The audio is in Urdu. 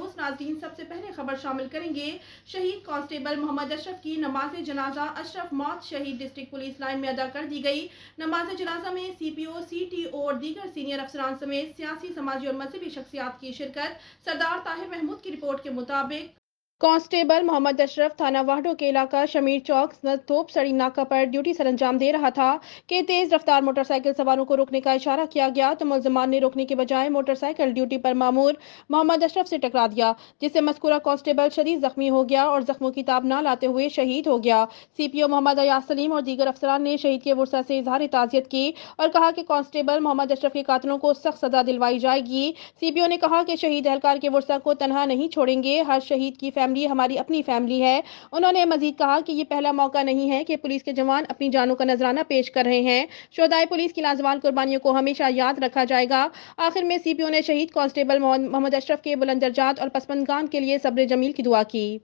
نیوز ناظرین سب سے پہلے خبر شامل کریں گے۔ شہید کانسٹیبل محمد اشرف کی نماز جنازہ اشرف موت شہید ڈسٹرکٹ پولیس لائن میں ادا کر دی گئی۔ نماز جنازہ میں سی پی او، سی ٹی او اور دیگر سینئر افسران سمیت سیاسی، سماجی اور مذہبی شخصیات کی شرکت۔ سردار طاہر محمود کی رپورٹ کے مطابق کانسٹیبل محمد اشرف تھانہ واہڈو کے علاقہ شمیر چوک توپ سڑی ناکہ پر ڈیوٹی سر انجام دے رہا تھا کہ تیز رفتار موٹر سائیکل سواروں کو روکنے کا اشارہ کیا گیا تو ملزمان نے روکنے کے بجائے موٹر سائیکل ڈیوٹی پر مامور محمد اشرف سے ٹکرا دیا، جس سے مذکورہ کانسٹیبل شدید زخمی ہو گیا اور زخموں کی تاب نہ لاتے ہوئے شہید ہو گیا۔ سی پی او محمد ایاز سلیم اور دیگر افسران نے شہید کے ورثہ سے اظہار تعزیت کی اور کہا کہ کانسٹیبل محمد اشرف کے قاتلوں کو سخت سزا دلوائی جائے گی۔ سی پی او نے کہا کہ شہید اہلکار کے ورثہ کو تنہا نہیں چھوڑیں گے، ہر شہید کی فیملی ہماری اپنی فیملی ہے۔ انہوں نے مزید کہا کہ یہ پہلا موقع نہیں ہے کہ پولیس کے جوان اپنی جانوں کا نذرانہ پیش کر رہے ہیں۔ شہدائے پولیس کی لازوال قربانیوں کو ہمیشہ یاد رکھا جائے گا۔ آخر میں سی پی او نے شہید کانسٹیبل محمد اشرف کے بلند درجات اور پسماندگان کے لیے صبر جمیل کی دعا کی۔